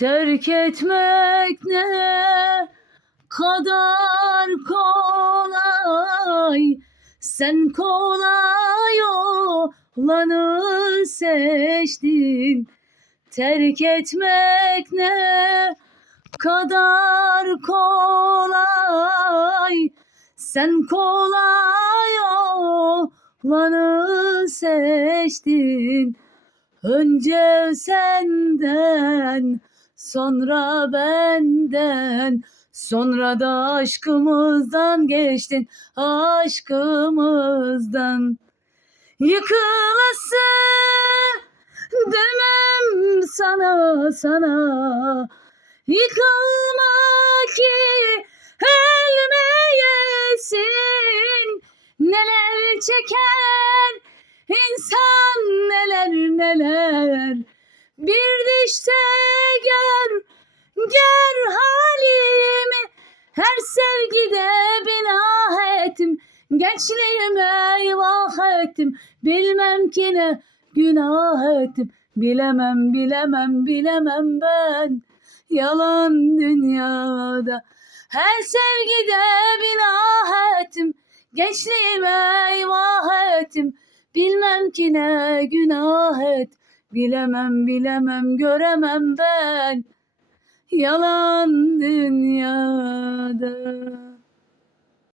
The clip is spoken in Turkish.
Terk etmek ne kadar kolay, sen kolay olanı seçtin. Terk etmek ne kadar kolay, sen kolay olanı seçtin. Önce senden, sonra benden, sonra da aşkımızdan geçtin, aşkımızdan. Yıkılası demem sana, yıkılma ki ölmeyesin. Neler çeker insan, neler. Bir dişte gör halimi, her sevgide binah ettim. Gençliğime eyvah ettim, bilmem ki ne günah ettim. Bilemem ben yalan dünyada. Her sevgide binah ettim, gençliğime eyvah ettim. Bilmem ki ne günah et, bilemem göremem ben yalan dünyada.